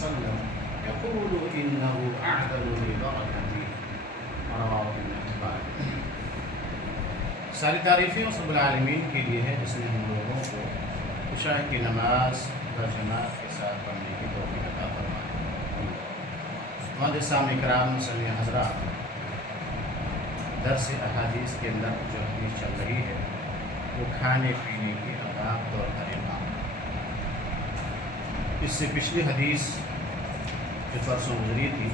وسلم يقول إنه أعدل لبركته رواه ابن حبان۔ ساری تعریفیں اس رب العالمین کے لیے ہے جس نے ہم لوگوں کو عشاء کی نماز جماعت کے ساتھ پڑھنے کی توفیق عطا فرمائی۔ سامع کرام مسلم حضرات، درس احادیث کے اندر جو حدیث چل رہی ہے وہ کھانے پینے کی آداب طور طریقہ۔ اس سے پچھلی حدیث جو پرسوں گزری تھی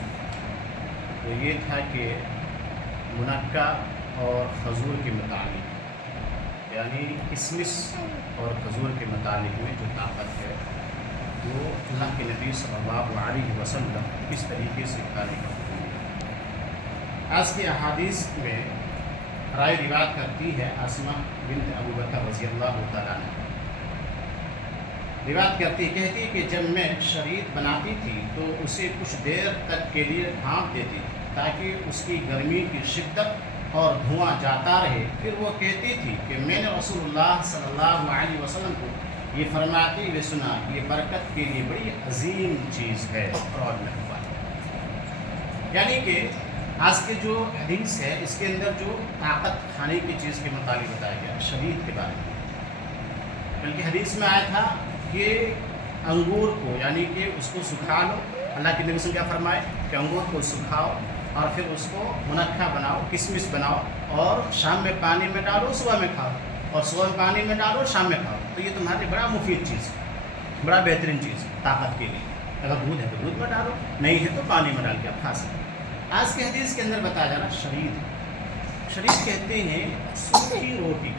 وہ یہ تھا کہ منقع اور کھجور کے متعلق، یعنی کسمس اور کھجور کے متعلق میں جو طاقت ہے وہ اللہ کے نبی صلی اللہ علیہ وسلم کس طریقے سے کھانے کا حکم دیا۔ آج کی احادیث میں رائے روایت کرتی ہے اسما بنت ابو بکر رضی اللہ تعالیٰ عنہ، روایت کرتی کہتی کہ جب میں شرید بناتی تھی تو اسے کچھ دیر تک کے لیے ڈھانپ دیتی تاکہ اس کی گرمی کی شدت اور دھواں جاتا رہے۔ پھر وہ کہتی تھی کہ میں نے رسول اللہ صلی اللہ علیہ وسلم کو یہ فرماتے ہوئے سنا، یہ برکت کے لیے بڑی عظیم چیز ہے۔ یعنی کہ آج کے جو حدیث ہے اس کے اندر جو طاقت کھانے کی چیز کے متعلق بتایا گیا شرید کے بارے میں، بلکہ حدیث میں آیا تھا کہ انگور کو یعنی کہ اس کو سکھا لو۔ اللہ کے نبی صلی اللہ علیہ وسلم کیا فرمائے کہ انگور کو سکھاؤ اور پھر اس کو منقع بناؤ، کسمس بناؤ اور شام میں پانی میں ڈالو، صبح میں کھاؤ، اور صبح میں پانی میں ڈالو، شام میں کھاؤ۔ تو یہ تمہارے لیے بڑا مفید چیز ہے، بڑا بہترین چیز ہے طاقت کے لیے۔ اگر دودھ ہے تو دودھ میں ڈالو، نہیں ہے تو پانی میں ڈال کے آپ کھا سکتے۔ آج کے حدیث کے اندر بتایا جا رہا شرید۔ شرید کہتے ہیں سوکھی روٹی،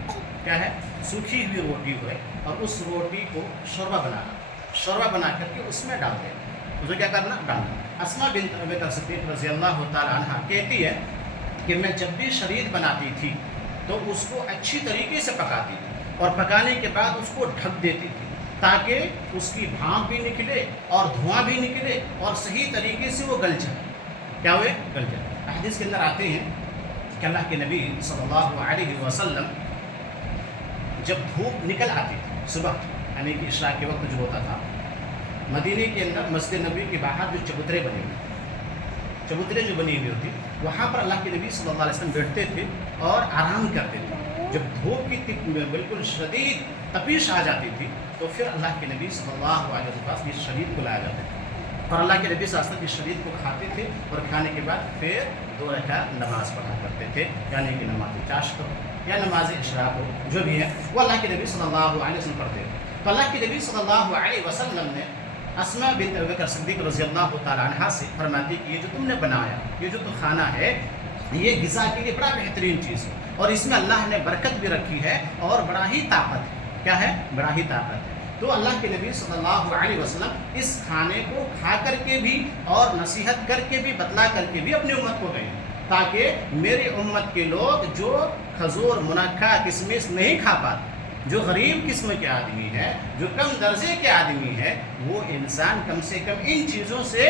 کیا ہے؟ سوکھی ہوئی روٹی ہوئے اور اس روٹی کو شوربہ بنانا، شوربہ بنا کر کے اس میں ڈال دینا۔ اسے کیا کرنا؟ ڈالنا۔ اسما بنت ابی بکر صدیق رضی اللہ تعالی عنہ کہتی ہے کہ میں جب بھی شرید بناتی تھی تو اس کو اچھی طریقے سے پکاتی تھی اور پکانے کے بعد اس کو ڈھک دیتی تھی تاکہ اس کی بھاپ بھی نکلے اور دھواں بھی نکلے اور صحیح طریقے سے وہ گل جائے۔ کیا ہوئے؟ گل جائے۔ حدیث کے اندر آتے ہیں کہ اللہ کے نبی صلی اللہ علیہ وسلم جب دھوپ نکل آتی تھی صبح، یعنی کہ عشاء کے وقت جو ہوتا تھا، مدینے کے اندر مسجد نبی کے باہر جو چبوترے بنے ہوئے، چبوترے جو بنی ہوئی ہوتی وہاں پر اللہ کے نبی صلی اللہ علیہ وسلم بیٹھتے تھے اور آرام کرتے تھے۔ جب دھوپ کی بالکل شدید تپش آ جاتی تھی تو پھر اللہ کے نبی صلی اللہ علیہ وسلم اس شرید کو لایا جاتا تھا اور اللہ کے نبی صلی اللہ علیہ وسلم اس شرید کو کھاتے تھے اور کھانے کے بعد پھر 2 رکعت نماز پڑھا کرتے تھے، یعنی کہ نماز چاشت ہو یا نماز اشراق ہو، جو بھی ہے وہ اللہ کے نبی صلی اللہ علیہ وسلم پڑھتے تھے۔ تو اللہ کے نبی صلی اللہ علیہ وسلم نے اسما بنت ابی بکر صدیق رضی اللہ تعالی عنہ سے فرماتی کہ یہ جو تم نے بنایا، یہ جو تو کھانا ہے، یہ غذا کے لیے بڑا بہترین چیز ہے اور اس میں اللہ نے برکت بھی رکھی ہے اور بڑا ہی طاقت ہے۔ کیا ہے؟ بڑا ہی طاقت ہے۔ تو اللہ کے نبی صلی اللہ علیہ وسلم اس کھانے کو کھا کر کے بھی اور نصیحت کر کے بھی بتلا کر کے بھی اپنی امت کو کہیں تاکہ میری امت کے لوگ جو کھجور، منقع، کسمس نہیں کھا پاتے، جو غریب قسم کے آدمی ہے، جو کم درجے کے آدمی ہے، وہ انسان کم سے کم ان چیزوں سے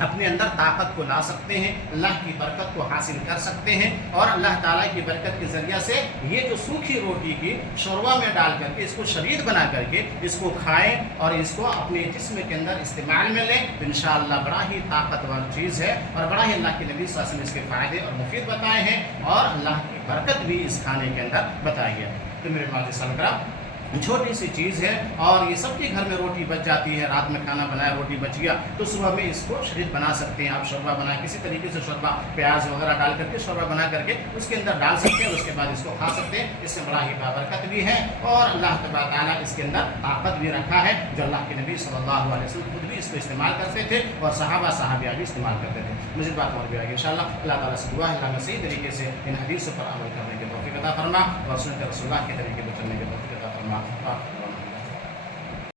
اپنے اندر طاقت کو لا سکتے ہیں، اللہ کی برکت کو حاصل کر سکتے ہیں اور اللہ تعالیٰ کی برکت کے ذریعہ سے یہ جو سوکھی روٹی کی شوربہ میں ڈال کر کے اس کو شرید بنا کر کے اس کو کھائیں اور اس کو اپنے جسم کے اندر استعمال میں لیں تو انشاءاللہ بڑا ہی طاقتور چیز ہے اور بڑا ہی اللہ کے نبی صلی اللہ علیہ وسلم اس کے فائدے اور مفید بتائے ہیں اور اللہ کی برکت بھی اس کھانے کے اندر بتائی ہے۔ تو میرے معزز سامعین، چھوٹی سی چیز ہے اور یہ سب کے گھر میں روٹی بچ جاتی ہے، رات میں کھانا بنایا روٹی بچ گیا تو صبح میں اس کو شرید بنا سکتے ہیں۔ آپ شوربہ بنا کسی طریقے سے شوربہ پیاز وغیرہ ڈال کر کے شوربہ بنا کر کے اس کے اندر ڈال سکتے ہیں، اس کے بعد اس کو کھا سکتے ہیں۔ اس سے بڑا ہی بابرکت بھی ہے اور اللہ تبارک تعالیٰ اس کے اندر طاقت بھی رکھا ہے جو اللہ کے نبی صلی اللہ علیہ وسلم خود بھی اس کو استعمال کرتے تھے اور صحابہ بھی استعمال کرتے تھے۔ مزید بات اور بھی آگے انشاءاللہ اللہ تعالیٰ سے دعا ہے اللہ صحیح طریقے سے ان حدیثوں پر عمل کرنے کے توفیق عطا فرما اور سنت رسول اللہ کے طریقے پر چلنے کے توفیق عطا فرما۔